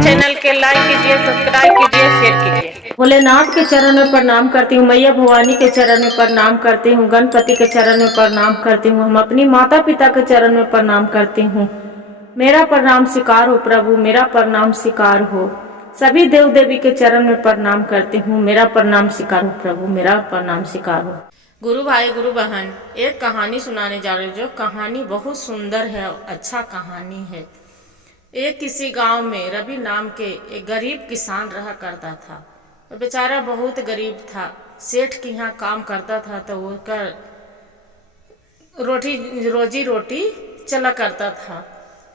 Channel के like कीजिए, subscribe कीजिए, शेयर कीजिए। भोलेनाथ के चरण में प्रणाम करती हूँ, मैया भवानी के चरण में प्रणाम करती हूँ, गणपति के चरण में प्रणाम करती हूँ, हम अपनी माता पिता के चरण में प्रणाम करती हूँ। मेरा प्रणाम स्वीकार हो प्रभु, मेरा प्रणाम स्वीकार हो। सभी देव देवी के चरण में प्रणाम करती हूँ, मेरा प्रणाम स्वीकार हो प्रभु, मेरा प्रणाम स्वीकार हो। गुरु भाई गुरु बहन, एक कहानी सुनाने जा रही हूँ। जो कहानी बहुत सुंदर है, अच्छा कहानी है। एक किसी गांव में रवि नाम के एक गरीब किसान रहा करता था। वो बेचारा बहुत गरीब था। सेठ के यहाँ काम करता था तो वो कर रोजी रोटी चला करता था।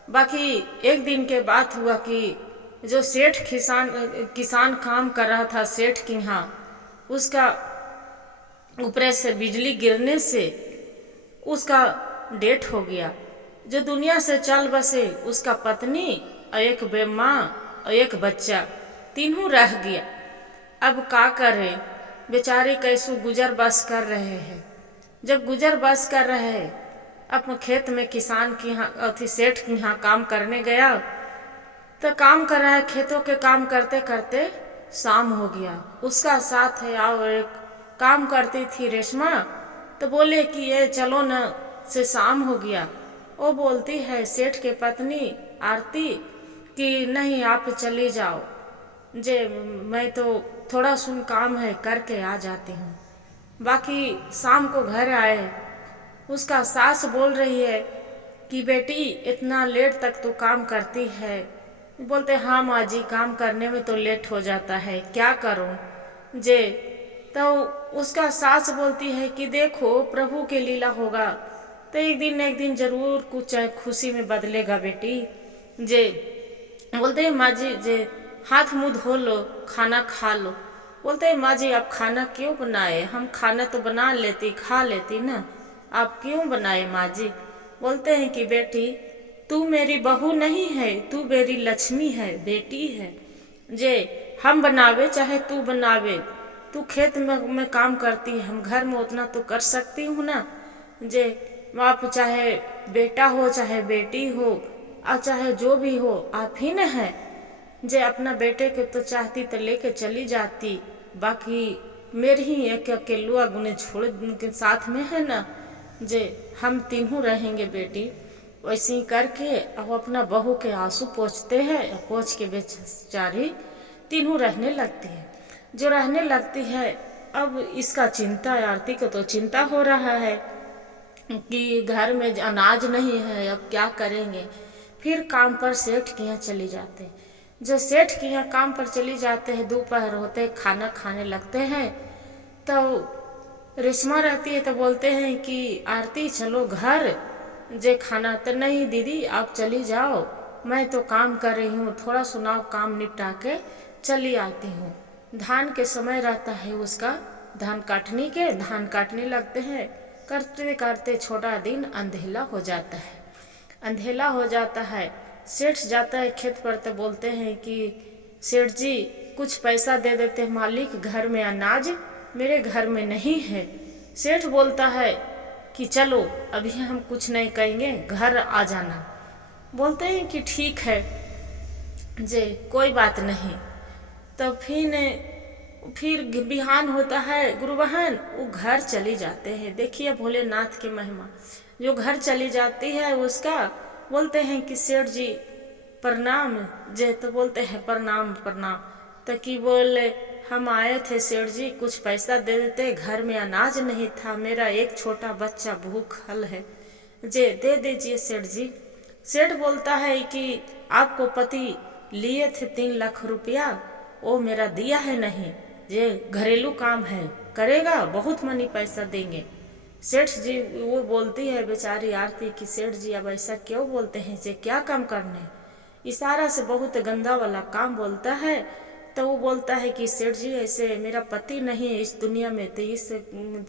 बाकी एक दिन के बात हुआ कि जो सेठ किसान काम कर रहा था सेठ के यहाँ, उसका ऊपर से बिजली गिरने से उसका डेथ हो गया। जो दुनिया से चल बसे उसका पत्नी और एक माँ और एक बच्चा, तीनों रह गया। अब का करे, बेचारे कैसू गुजर बस कर रहे हैं। जब गुजर बस कर रहे हैं, अपने खेत में किसान की यहाँ सेठ के यहाँ काम करने गया तो काम कर रहा है। खेतों के काम करते करते शाम हो गया। उसका साथ है और एक काम करती थी रेशमा, तो बोले कि ये चलो न, से शाम हो गया। वो बोलती है सेठ के पत्नी आरती कि नहीं आप चली जाओ, जे मैं तो थोड़ा सुन काम है करके आ जाती हूँ। बाकी शाम को घर आए, उसका सास बोल रही है कि बेटी इतना लेट तक तो काम करती है। बोलते हाँ माँ जी, काम करने में तो लेट हो जाता है, क्या करूँ जे। तो उसका सास बोलती है कि देखो प्रभु के लीला होगा तो एक दिन न एक दिन जरूर कुछ खुशी में बदलेगा बेटी जे। बोलते हैं माँ जी जे हाथ मुंह धो लो, खाना खा लो। बोलते हैं माँ जी आप खाना क्यों बनाए, हम खाना तो बना लेती खा लेती ना, आप क्यों बनाए माँ जी। बोलते हैं कि बेटी तू मेरी बहू नहीं है, तू मेरी लक्ष्मी है, बेटी है जे। हम बनावे चाहे तू बनावे, तू खेत में काम करती है, हम घर में उतना तो कर सकती हूँ ना जे। आप चाहे बेटा हो चाहे बेटी हो और चाहे जो भी हो, आप ही न है जे। अपना बेटे के तो चाहती तो लेके चली जाती, बाकी मेरी ही एक अकेलुआ गुने छोड़ के साथ में है ना जे। हम तीनों रहेंगे बेटी। वैसे ही करके अब अपना बहू के आंसू पोंछते हैं, पोंछ के बेचारी तीनों रहने लगती है। जो रहने लगती है, अब इसका चिंता, आरती को तो चिंता हो रहा है कि घर में अनाज नहीं है, अब क्या करेंगे। फिर काम पर सेठ के यहाँ चली जाते हैं। जो सेठ के यहाँ काम पर चली जाते हैं, दोपहर होते खाना खाने लगते हैं। तो रेशमा रहती है तो बोलते हैं कि आरती चलो घर जे खाना। तो नहीं दीदी आप चली जाओ, मैं तो काम कर रही हूँ, थोड़ा सुनाओ काम निपटा के चली आती हूँ। धान के समय रहता है उसका, धान काटने के, धान काटने लगते हैं। करते करते छोटा दिन अंधेला हो जाता है। अंधेला हो जाता है, सेठ जाता है खेत पर तो बोलते हैं कि सेठ जी कुछ पैसा दे देते हैं, मालिक घर में अनाज मेरे घर में नहीं है। सेठ बोलता है कि चलो अभी हम कुछ नहीं कहेंगे, घर आ जाना। बोलते हैं कि ठीक है जे, कोई बात नहीं। तो फिर बिहान होता है गुरु बहन, वो घर चली जाते हैं। देखिए भोलेनाथ की महिमा। जो घर चली जाती है उसका बोलते हैं कि सेठ जी प्रणाम जे। तो बोलते हैं प्रणाम प्रणाम। तो कि बोले हम आए थे सेठ जी, कुछ पैसा दे देते, घर में अनाज नहीं था, मेरा एक छोटा बच्चा भूखल है जे, दे दीजिए सेठ जी। सेठ बोलता है कि आपको पति लिए थे 3 लाख रुपया, वो मेरा दिया है नहीं, ये घरेलू काम है, करेगा बहुत मनी पैसा देंगे। सेठ जी वो बोलती है बेचारी आरती की सेठ जी अब ऐसा क्यों बोलते हैं जे, क्या काम करने। इशारा से बहुत गंदा वाला काम बोलता है। तो वो बोलता है कि सेठ जी ऐसे मेरा पति नहीं है इस दुनिया में, तो इस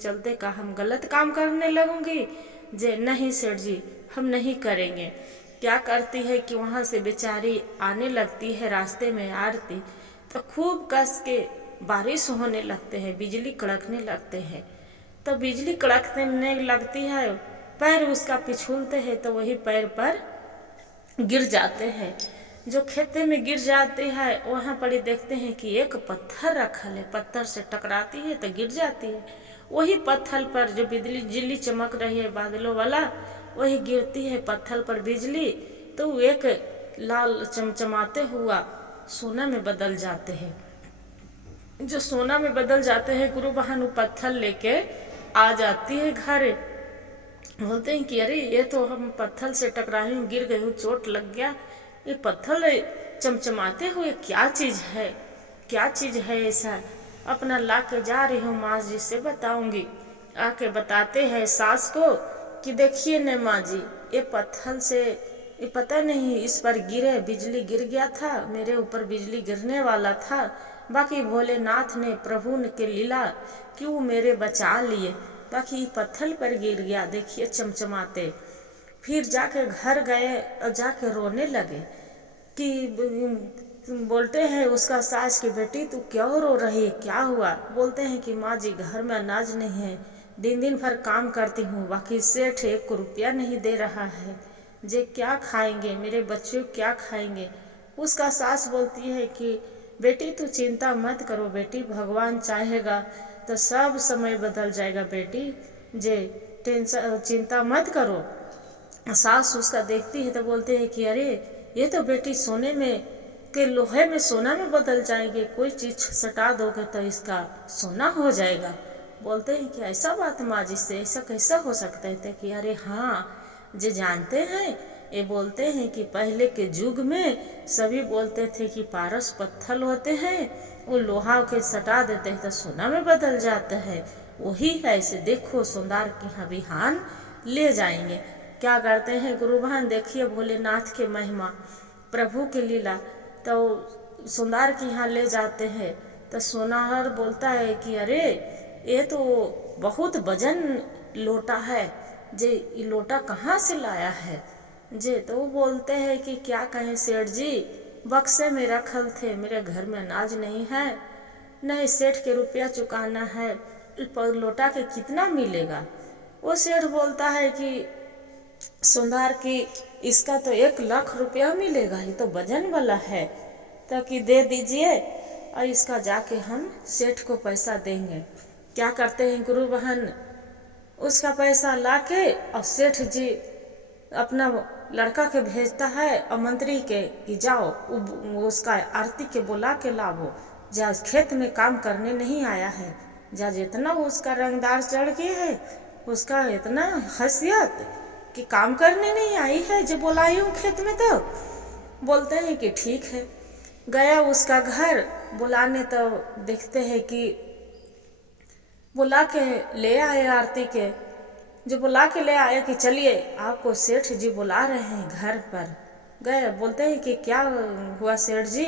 चलते का हम गलत काम करने लगूंगी जे। नहीं सेठ जी हम नहीं करेंगे। क्या करती है कि वहां से बेचारी आने लगती है, रास्ते में आरती तो खूब कस के बारिश होने लगते हैं, बिजली कड़कने लगते हैं। तो बिजली कड़कने लगती है, पैर उसका पिछुलते हैं तो वही पैर पर गिर जाते हैं। जो खेते में गिर जाती है वहाँ पर ही देखते हैं कि एक पत्थर रखा है, पत्थर से टकराती है तो गिर जाती है। वही पत्थर पर जो बिजली जिल्ली चमक रही है बादलों वाला, वही गिरती है पत्थर पर बिजली, तो एक लाल चमचमाते हुआ सोना में बदल जाते हैं। जो सोना में बदल जाते हैं, गुरु बहन वो पत्थर लेके आ जाती है घर। बोलते हैं कि अरे ये तो हम पत्थर से टकराई हूँ, गिर गई हूँ, चोट लग गया, ये पत्थर चमचमाते हुए क्या चीज है, क्या चीज है ऐसा। अपना ला के जा रही हूँ माँ जी से बताऊंगी। आके बताते हैं सास को कि देखिए न माँ जी, ये पत्थर से ये पता नहीं इस पर गिरे, बिजली गिर गया था, मेरे ऊपर बिजली गिरने वाला था, बाकी भोलेनाथ ने प्रभु ने के लीला कि वो मेरे बचा लिए, बाकी पत्थर पर गिर गया, देखिए चमचमाते। फिर जाके घर गए और जाके रोने लगे कि बोलते हैं उसका सास की बेटी तू क्यों रो रही, क्या हुआ। बोलते हैं कि माँ जी घर में अनाज नहीं है, दिन दिन भर काम करती हूँ, बाकी सेठ 1 रुपया नहीं दे रहा है, जे क्या खाएंगे, मेरे बच्चे क्या खाएंगे। उसका सास बोलती है कि बेटी तू चिंता मत करो बेटी, भगवान चाहेगा तो सब समय बदल जाएगा बेटी, जे टेंशन चिंता मत करो। सास उसका देखती है तो बोलते हैं कि अरे ये तो बेटी सोने में के लोहे में सोना में बदल जाएंगे, कोई चीज सटा दोगे तो इसका सोना हो जाएगा। बोलते हैं कि ऐसा बात माँ जी से ऐसा कैसा हो सकता है। कि अरे हाँ जे जानते हैं, ये बोलते हैं कि पहले के युग में सभी बोलते थे कि पारस पत्थर होते हैं, वो लोहा के सटा देते हैं तो सोना में बदल जाता है, वही है। ऐसे देखो सुंदर के यहाँ बिहान ले जाएंगे। क्या करते हैं गुरु बहन, देखिए भोलेनाथ के महिमा, प्रभु की लीला। तो सुंदर के यहाँ ले जाते हैं तो सोनार बोलता है कि अरे ये तो बहुत वजन लोटा है, जे ये लोटा कहाँ से लाया है जे। तो वो बोलते हैं कि क्या कहें सेठ जी, बक्से में रखल थे, मेरे घर में अनाज नहीं है, नहीं सेठ के रुपया चुकाना है, पर लोटा के कितना मिलेगा। वो सेठ बोलता है कि सुंदर की इसका तो 1 लाख रुपया मिलेगा, ये तो वजन वाला है, तो कि दे दीजिए और इसका जाके हम सेठ को पैसा देंगे। क्या करते हैं गुरु बहन, उसका पैसा लाके और सेठ जी अपना लड़का के भेजता है और मंत्री के कि जाओ उसका आरती के बुला के लाओ, जा खेत में काम करने नहीं आया है, जा जितना उसका रंगदार चढ़ गया है, उसका इतना हैसियत कि काम करने नहीं आई है, जो बुलाई हूँ खेत में। तो बोलते हैं कि ठीक है। गया उसका घर बुलाने, तो देखते हैं कि बुला के ले आए आरती के, जो बुला के ले आए कि चलिए आपको सेठ जी बुला रहे हैं घर पर। गए, बोलते हैं कि क्या हुआ सेठ जी,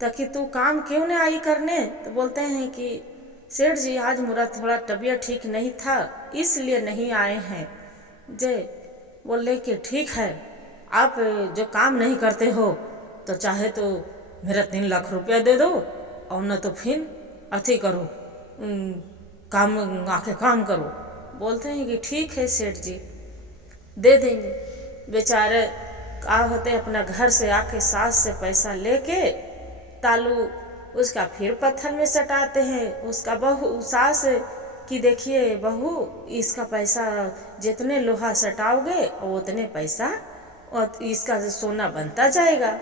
ताकि तू काम क्यों नहीं आई करने। तो बोलते हैं कि सेठ जी आज मेरा थोड़ा तबीयत ठीक नहीं था, इसलिए नहीं आए हैं। जे बोले कि ठीक है, आप जो काम नहीं करते हो तो चाहे तो मेरा 3 लाख रुपया दे दो, और न तो फिर अथी करो, काम आके काम करो। बोलते हैं कि ठीक है सेठ जी दे देंगे। बेचारे क्या होते अपना घर से आके सास से पैसा लेके तालू उसका फिर पत्थर में सटाते हैं। उसका बहू सास कि देखिए बहू इसका पैसा जितने लोहा सटाओगे और उतने पैसा और इसका सोना बनता जाएगा।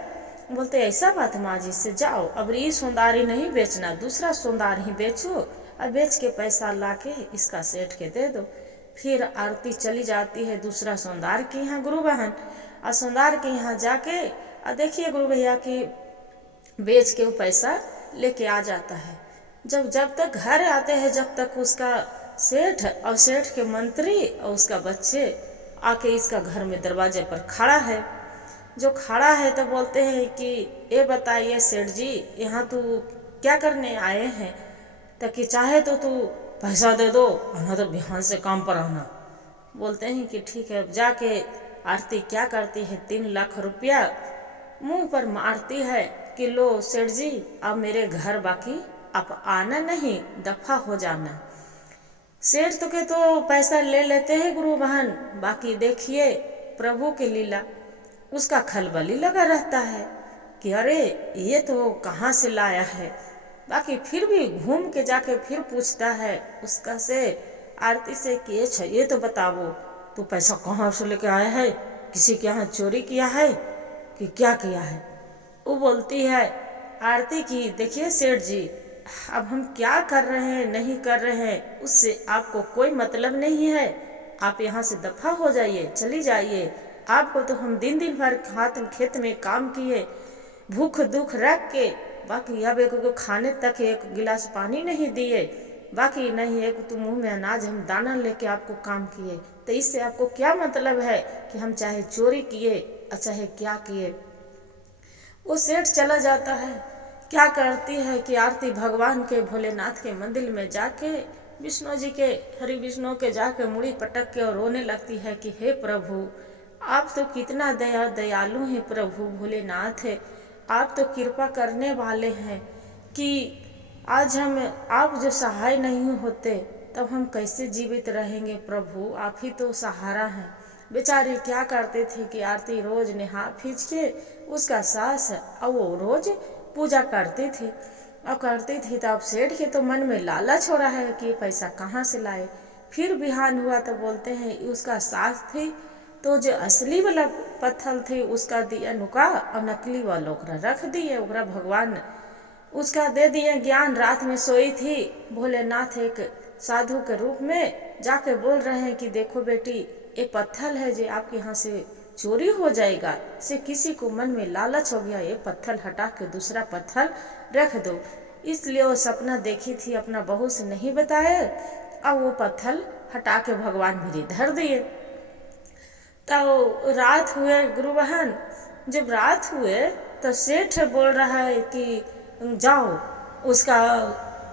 बोलते ऐसा बात माँ जी से, जाओ अब ये सोनारी नहीं बेचना, दूसरा सोनार ही बेचो और बेच के पैसा लाके इसका सेठ के दे दो। फिर आरती चली जाती है दूसरा सोनार के यहाँ गुरु बहन, और सोनार के यहाँ जाके और देखिए गुरु भैया की बेच के वो पैसा लेके आ जाता है। जब तक घर आते हैं, जब तक उसका सेठ और सेठ के मंत्री और उसका बच्चे आके इसका घर में दरवाजे पर खड़ा है। जो खड़ा है तो बोलते हैं कि ये बताइए सेठ जी यहाँ तू क्या करने आए हैं, ताकि चाहे तो तू पैसा दे दो, ना तो बिहान से काम पर आना। बोलते हैं कि ठीक है। अब जाके आरती क्या करती है, 3 लाख रुपया मुंह पर मारती है कि लो सेठ जी अब मेरे घर बाकी आप आना नहीं, दफा हो जाना। सेठ तो के पैसा ले लेते हैं गुरु बहन, बाकी देखिए प्रभु की लीला। उसका खलबली लगा रहता है कि अरे ये तो कहाँ से लाया है। बाकी फिर भी घूम के जाके फिर पूछता है उसका से आरती से कि ये तो बताओ तू पैसा कहाँ से लेके आया है, किसी के यहाँ चोरी किया है कि क्या किया है। वो बोलती है आरती की देखिए सेठ जी, अब हम क्या कर रहे हैं नहीं कर रहे हैं उससे आपको कोई मतलब नहीं है, आप यहाँ से दफा हो जाइए, चली जाइए। आपको तो हम दिन दिन भर खेत में काम किए, भूख दुख रख के, बाकी अब एक को खाने तक एक गिलास पानी नहीं दिए, बाकी नहीं एक तो मुंह में अनाज हम दाना लेके आपको काम किए, तो इससे आपको क्या मतलब है कि हम चाहे चोरी किए और चाहे क्या किए। वो सेठ चला जाता है। क्या करती है कि आरती भगवान के भोलेनाथ के मंदिर में जाके विष्णु जी के हरि विष्णु के जाके मुड़ी पटक के और रोने लगती है कि हे प्रभु, आप तो कितना दयालु हैं प्रभु भोलेनाथ है, आप तो कृपा करने वाले हैं कि आज हम आप जो सहाय नहीं होते तब हम कैसे जीवित रहेंगे प्रभु, आप ही तो सहारा हैं। बेचारी क्या करते थे कि आरती रोज नहा फींच के उसका सास और वो रोज पूजा करती थी और करती थी। तो अब सेठ के तो मन में लालच हो रहा है कि पैसा कहाँ से लाए। फिर बिहान हुआ तो बोलते हैं उसका सास थी तो जो असली वाला पत्थर थे उसका दिया नुका और नकली वाला ओकरा रख दिए, ओकरा भगवान उसका दे दिए ज्ञान। रात में सोई थी, भोलेनाथ एक साधु के रूप में जाके बोल रहे हैं कि देखो बेटी, ये पत्थर है जो आपके यहाँ से चोरी हो जाएगा, से किसी को मन में लालच हो गया, ये पत्थर हटा के दूसरा पत्थर रख दो। इसलिए वो सपना देखी थी अपना बहू से नहीं बताया और वो पत्थर हटा के भगवान भी धर दिए। तो रात हुए गुरु बहन, जब रात हुए तो सेठ बोल रहा है कि जाओ उसका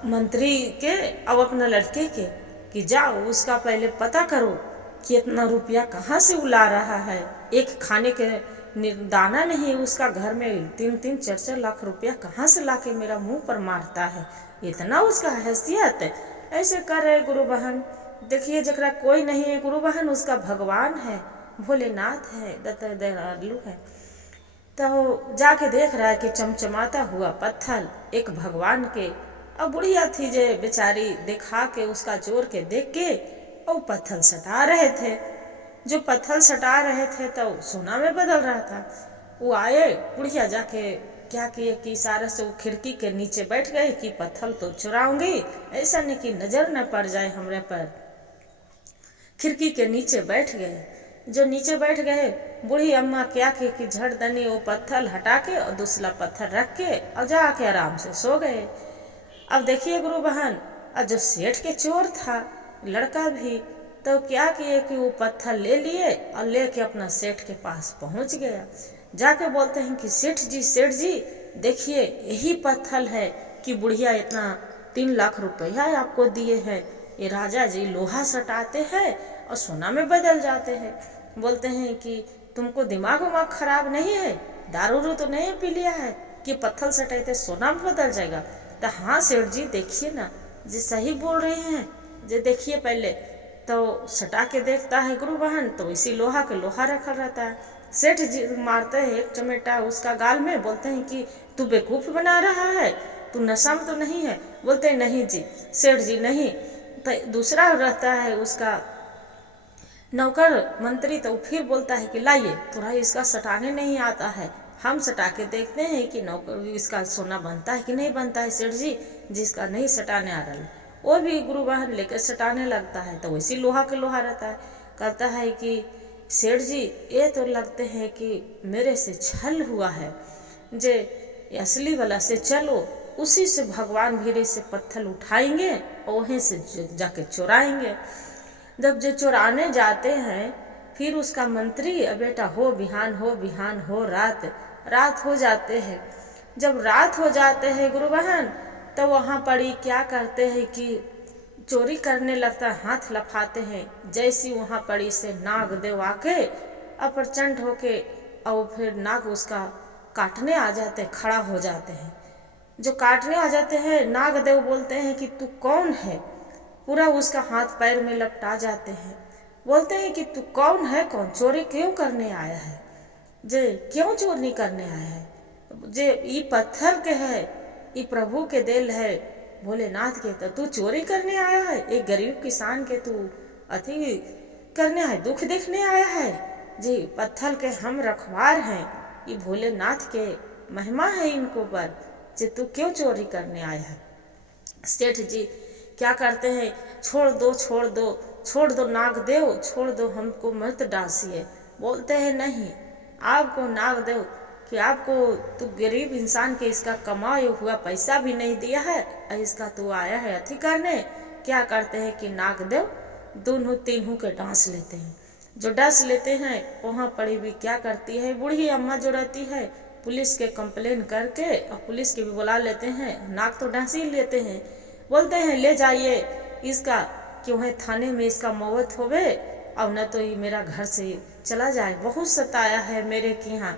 मंत्री के और अपना लड़के के कि जाओ उसका पहले पता करो कि इतना रुपया कहाँ से उला रहा है। एक खाने के दाना नहीं उसका घर में 3-3 4-4 लाख रुपया कहाँ से लाके मेरा मुंह पर मारता है, इतना उसका हैसियत है। ऐसे कर रहे गुरु बहन। देखिए जकरा कोई नहीं है गुरु बहन, उसका भगवान है, भोलेनाथ है, दयालु है। तो जाके देख रहा है कि चमचमाता हुआ पत्थर एक भगवान के, और बुढ़िया थी जे बेचारी दिखा के उसका जोर के देख के और पत्थर सटा रहे थे। जो पत्थर सटा रहे थे तो सोना में बदल रहा था। वो आए, बुढ़िया जाके क्या किए कि इशारे से वो खिड़की के नीचे बैठ गए कि पत्थर तो चुराऊंगी, ऐसा नहीं कि नजर न पड़ जाए हमरे पर। खिड़की के नीचे बैठ गए। जो नीचे बैठ गए, बूढ़ी अम्मा क्या की कि झड़दनी वो पत्थर हटा के और दूसरा पत्थर रख के और जाके आराम से सो गए। अब देखिए गुरु बहन, और जो सेठ के चोर था लड़का भी, तो क्या किए कि वो पत्थर ले लिए और लेके अपना सेठ के पास पहुंच गया। जाके बोलते हैं कि सेठ जी देखिए यही पत्थर है कि बुढ़िया इतना 3 लाख रुपया आपको दिए हैं, ये राजा जी लोहा सटाते हैं और सोना में बदल जाते हैं। बोलते हैं कि तुमको दिमाग उमाग खराब नहीं है, दारू तो नहीं पी लिया है कि पत्थर सटाते सोना में बदल जाएगा। तो हाँ सेठ जी देखिए ना, जी सही बोल रहे हैं, जे देखिए पहले तो सटा के देखता है गुरु बहन, तो इसी लोहा के लोहा रखा रहता है। सेठ जी मारते हैं एक चमेटा उसका गाल में, बोलते हैं कि तू बेवकूफ बना रहा है, तू नशा में तो नहीं है। बोलते हैं नहीं जी सेठ जी नहीं। तो दूसरा रहता है उसका नौकर मंत्री, तो फिर बोलता है कि लाइए थोड़ा इसका सटाने नहीं आता है, हम सटा के देखते हैं कि नौकर इसका सोना बनता है कि नहीं बनता है सेठ जी, जिसका नहीं सटाने आ रहा वो भी गुरु बहन लेकर सटाने लगता है। तो वैसे लोहा के लोहा रहता है। कहता है कि सेठ जी ये तो लगते हैं कि मेरे से छल हुआ है, जे असली वाला से चलो उसी से भगवान भीरे से पत्थर उठाएंगे और वहीं से जाके चुराएंगे। जब जो चुराने जाते हैं फिर उसका मंत्री बेटा हो बिहान हो रात हो जाते हैं। जब रात हो जाते हैं गुरु बहन, तो वहाँ पड़ी क्या करते हैं कि चोरी करने लगता है, हाथ लफाते हैं। जैसी वहाँ पड़ी से नाग देव आके प्रचंड होके और फिर नाग उसका काटने आ जाते, खड़ा हो जाते हैं। जो काटने आ जाते हैं नाग देव बोलते हैं कि तू कौन है, पूरा उसका हाथ पैर में लपटा जाते हैं। बोलते हैं कि तू कौन है, कौन चोरी क्यों करने आया है। जे क्यों चोरी करने आया है? जे ई पत्थर के है, ई प्रभु के दिल है भोलेनाथ के, तो तू चोरी करने आया है? एक गरीब किसान के तू अति करने आया, दुख देखने आया है? जी पत्थर के हम रखवार हैं, ये भोलेनाथ के महिमा है इनको पर, जे तू क्यों चोरी करने आया है? सेठ जी क्या करते हैं, छोड़ दो छोड़ दो छोड़ दो नागदेव, छोड़ दो, हमको मत डांसिए। बोलते हैं नहीं, आपको नागदेव कि आपको तो गरीब इंसान के इसका कमाया हुआ पैसा भी नहीं दिया है, इसका तो आया है अति करने। क्या करते हैं कि नागदेव दोनों तीनों के डांस लेते हैं। जो डांस लेते हैं वहाँ पड़ी भी क्या करती है, बूढ़ी अम्मा जो रहती है पुलिस के कंप्लेन करके और पुलिस के भी बुला लेते हैं, नाक तो डांस ही लेते हैं। बोलते हैं ले जाइए इसका, क्यों है थाने में इसका मौत होवे और न तो ये मेरा घर से चला जाए, बहुत सताया है मेरे के यहाँ।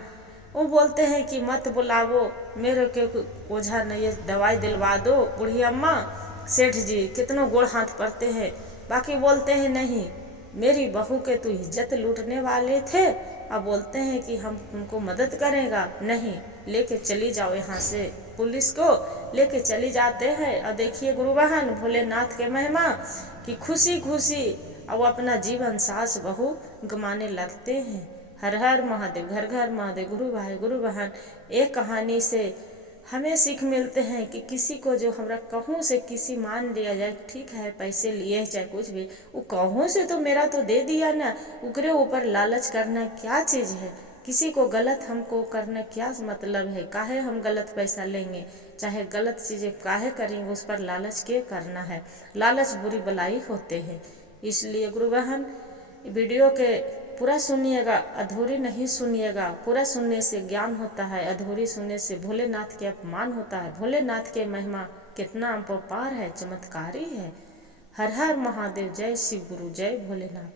वो बोलते हैं कि मत बुलावो, मेरे के ओझा नहीं, दवाई दिलवा दो बूढ़ी अम्मा। सेठ जी कितनों गोड़ हाथ पड़ते हैं, बाकी बोलते हैं नहीं, मेरी बहू के तो इज्जत लूटने वाले थे, अब बोलते हैं कि हम तुमको मदद करेगा, नहीं लेके चली जाओ यहाँ से, पुलिस को लेके चली जाते हैं। और देखिए गुरु बहन भोलेनाथ के महिमा कि खुशी खुशी अब अपना जीवन सास बहू गमाने लगते हैं। हर हर महादेव, घर घर महादेव। गुरु भाई गुरु बहन, एक कहानी से हमें सीख मिलते हैं कि किसी को जो हमरा कहूँ से किसी मान लिया जाए, ठीक है पैसे लिए चाहे कुछ भी, वो कहूँ से तो मेरा तो दे दिया ना, उकरे ऊपर लालच करना क्या चीज़ है? किसी को गलत हमको करना क्या मतलब है? काहे हम गलत पैसा लेंगे, चाहे गलत चीज़ें काहे करेंगे, उस पर लालच के करना है? लालच बुरी बलाई होते हैं। इसलिए गुरु बहन वीडियो के पूरा सुनिएगा, अधूरी नहीं सुनिएगा। पूरा सुनने से ज्ञान होता है, अधूरी सुनने से भोलेनाथ के अपमान होता है। भोलेनाथ के महिमा कितना अपपार है, चमत्कारी है। हर हर महादेव, जय शिव गुरु, जय भोलेनाथ।